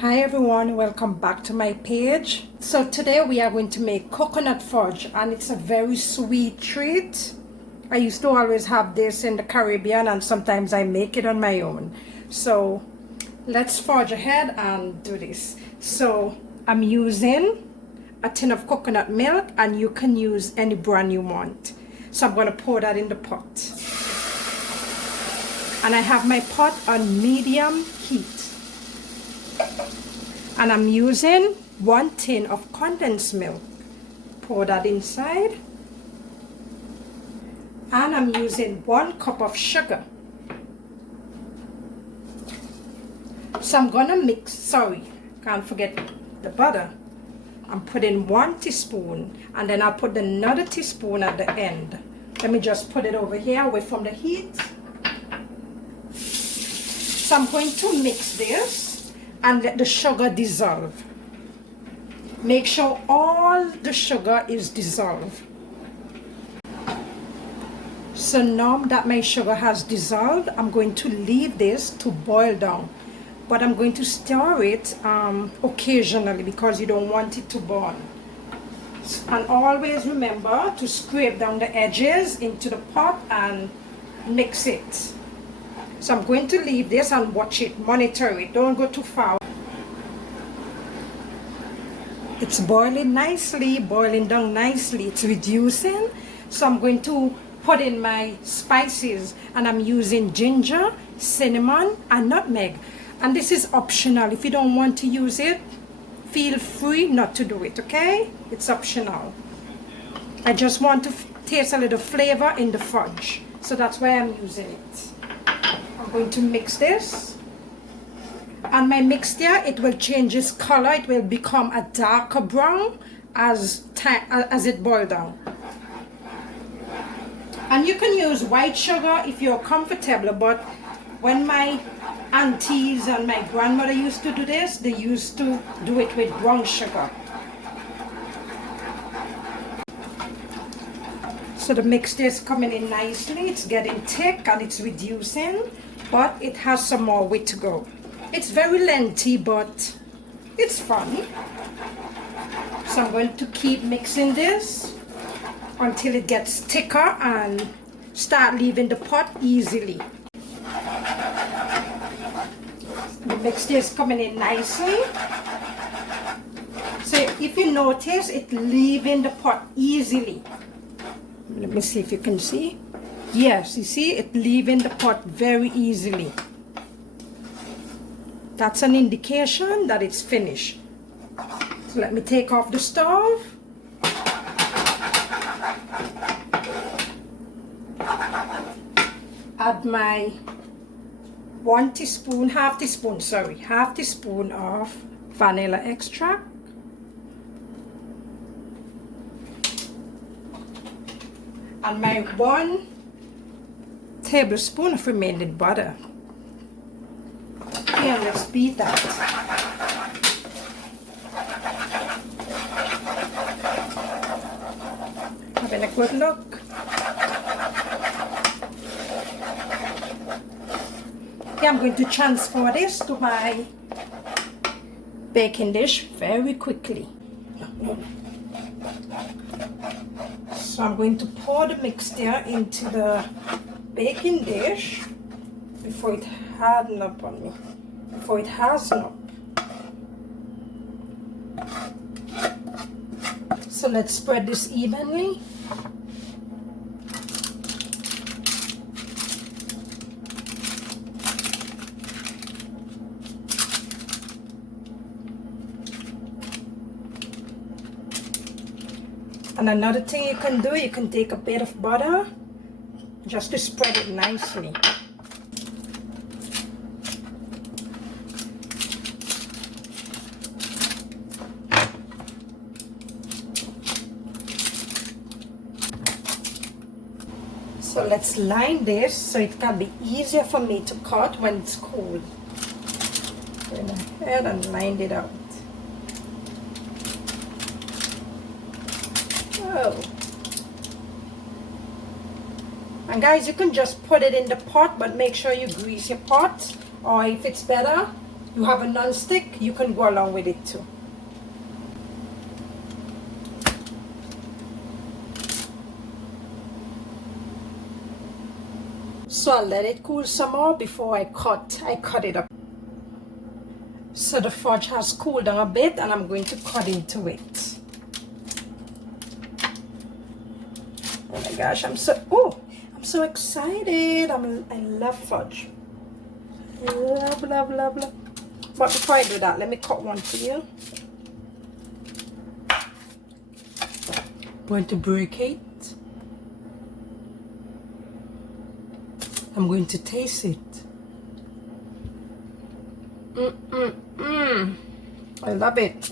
Hi everyone, welcome back to my page. So today we are going to make coconut fudge, and it's a very sweet treat. I used to always have this in the Caribbean, and sometimes I make it on my own. So let's forge ahead and do this. So I'm using a tin of coconut milk, and you can use any brand you want. So I'm going to pour that in the pot. And I have my pot on medium heat. And I'm using 1 tin of condensed milk. Pour that inside. And I'm using 1 cup of sugar. So I'm gonna mix, can't forget the butter. I'm putting 1 teaspoon, and then I'll put another teaspoon at the end. Let me just put it over here away from the heat. So I'm going to mix this and let the sugar dissolve. Make sure all the sugar is dissolved. So now that my sugar has dissolved, I'm going to leave this to boil down. But I'm going to stir it occasionally because you don't want it to burn. And always remember to scrape down the edges into the pot and mix it. So I'm going to leave this and watch it, monitor it, don't go too far. It's boiling nicely, boiling down nicely, it's reducing. So I'm going to put in my spices, and I'm using ginger, cinnamon, and nutmeg. And this is optional. If you don't want to use it, feel free not to do it, okay? It's optional. I just want to taste a little flavor in the fudge, so that's why I'm using it. I'm going to mix this, and my mixture, it will change its color. It will become a darker brown as it boils down. And you can use white sugar if you're comfortable, but when my aunties and my grandmother used to do this, they used to do it with brown sugar. So the mixture is coming in nicely. It's getting thick and it's reducing, but it has some more way to go. It's very lengthy, but it's fun. So I'm going to keep mixing this until it gets thicker and start leaving the pot easily. The mixture is coming in nicely. So if you notice, it's leaving the pot easily. Let me see if you can see. Yes, you see it leaving the pot very easily. That's an indication that it's finished. So let me take off the stove. Add my half teaspoon of vanilla extract. And my 1 tablespoon of remaining butter. Okay, and let's beat that. Having a good look. Okay, I'm going to transfer this to my baking dish very quickly. So I'm going to pour the mixture into the baking dish before it hardens up on me. Before it hardens up. So let's spread this evenly. And another thing you can do, you can take a bit of butter just to spread it nicely. So let's line this so it can be easier for me to cut when it's cold. Go ahead and line it out. Oh. And guys, you can just put it in the pot, but make sure you grease your pot, or if it's better, you have a non-stick, you can go along with it too. So I'll let it cool some more before I cut it up. So the fudge has cooled down a bit and I'm going to cut into it. Oh my gosh, I'm so excited. I love fudge. Love, love, love, love. But before I do that, let me cut one for you. I'm going to break it. I'm going to taste it. I love it.